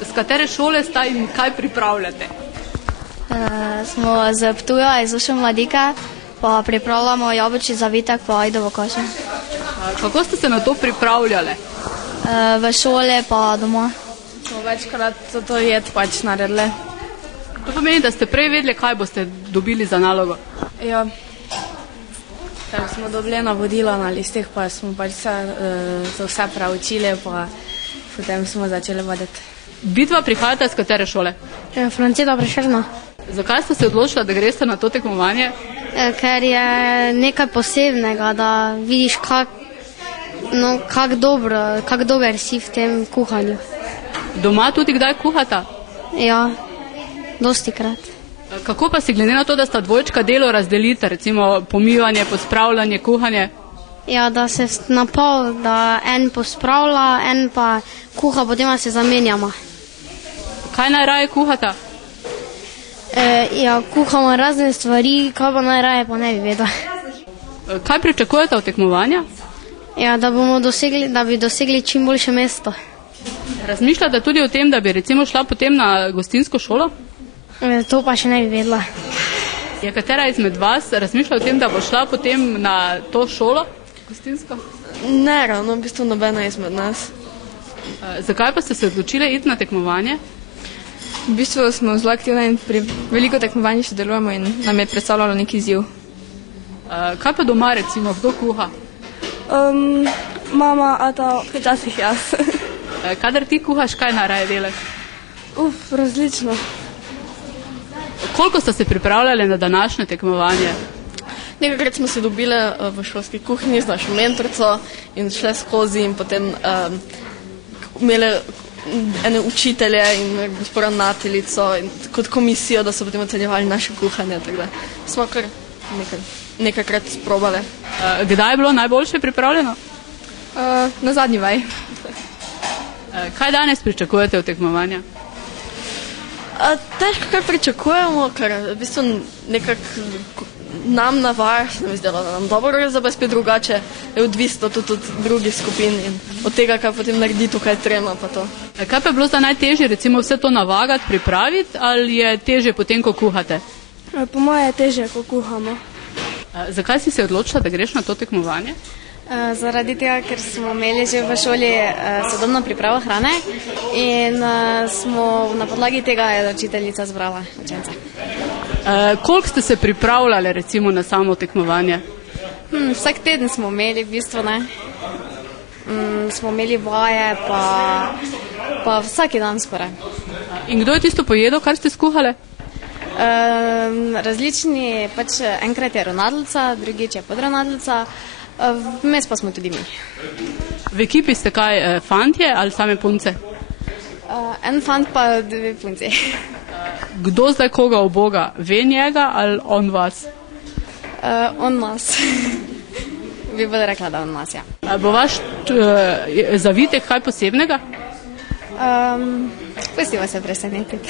Z katere šole sta in kaj pripravljate? Smo z Ptuja iz Ušo Mladika, pa pripravljamo jabolčji zavitek pa ajdovo kašo. Kako ste se na to pripravljali? V šole pa doma. Smo večkrat to jed pač naredili. To pomeni, da ste prej vedeli, kaj boste dobili za nalogo? Ja. Tako smo dobili navodila na listih, pa smo pač se vse preučili, pa potem smo začeli vaditi. Vidva prihajate iz katere šole? Franceta Prešerna. Zakaj ste se odločili, da greste na to tekmovanje? Ker je nekaj posebnega, da vidiš, kak dober si v tem kuhanju. Doma tudi kdaj kuhata? Ja, dosti krat. Kako pa si glede na to, da sta dvojčka delo razdelite, recimo pomivanje, pospravljanje, kuhanje? Ja, da se napol, da en pospravlja, en pa kuha, potem se zamenjamo. Kaj najraje kuhata? Ja, kuhamo razne stvari, kaj pa najraje pa ne bi vedela. Kaj pričakujete od tekmovanja? Ja, da bi dosegli čim boljše mesto. Razmišljate tudi o tem, da bi recimo šla potem na gostinsko šolo? To pa še ne bi vedela. Je katera izmed vas razmišlja o tem, da bo šla potem na to šolo gostinsko? Ne, ravno v bistvu nobena izmed nas. Zakaj pa ste se odločili iti na tekmovanje? V bistvu smo zelo aktivni in pri veliko tekmovanjih sodelujemo in nam je predstavljalo neki izziv. Kaj pa doma recimo, kdo kuha? Mama, ata, včasih jaz. Kadar ti kuhaš, kaj najraje delaš? Različno. Koliko ste se pripravljali na današnje tekmovanje? Nekajkrat smo se dobili v šolski kuhinji z našo mentorico in šli skozi in potem imeli ene učitelje in ravnateljico kot komisijo, da so potem ocenjevali naše kuhanje. Tako da smo kar nekajkrat sprobali. Kdaj je bilo najboljše pripravljeno? Na zadnji vaji. Kaj danes pričakujete od tekmovanja? Težko kaj pričakujemo, ker v bistvu nekako nam na vajah se mi zdelo, da nam dobro gre, pa spet drugače je odvisno tudi od drugih skupin in od tega, kaj potem naredi tukaj trema pa to. Kaj pa je bilo zdaj najtežje, recimo vse to navagati, pripraviti ali je težje potem, ko kuhate? Po moje je težje, ko kuhamo. Zakaj si se odločila, da greš na to tekmovanje? Zaradi tega, ker smo imeli že v šoli sodobno pripravo hrane in smo na podlagi tega je učiteljica zbrala učence. Koliko ste se pripravljali recimo na samo tekmovanje? Vsak teden smo imeli, v bistvu ne. Smo imeli vaje, pa vsaki dan skoraj. In kdo je tisto pojedel, kar ste skuhali? Različni, pač enkrat je ravnateljica, drugič je podravnateljica, vmes pa smo tudi mi. V ekipi ste kaj, fantje ali same punce? En fant pa dve punci. Kdo zdaj koga uboga? Ve njega ali on vas? On nas. Bi bolj rekla, da on nas, ja. Bo vaš zavitek kaj posebnega? Pustimo se presenetiti.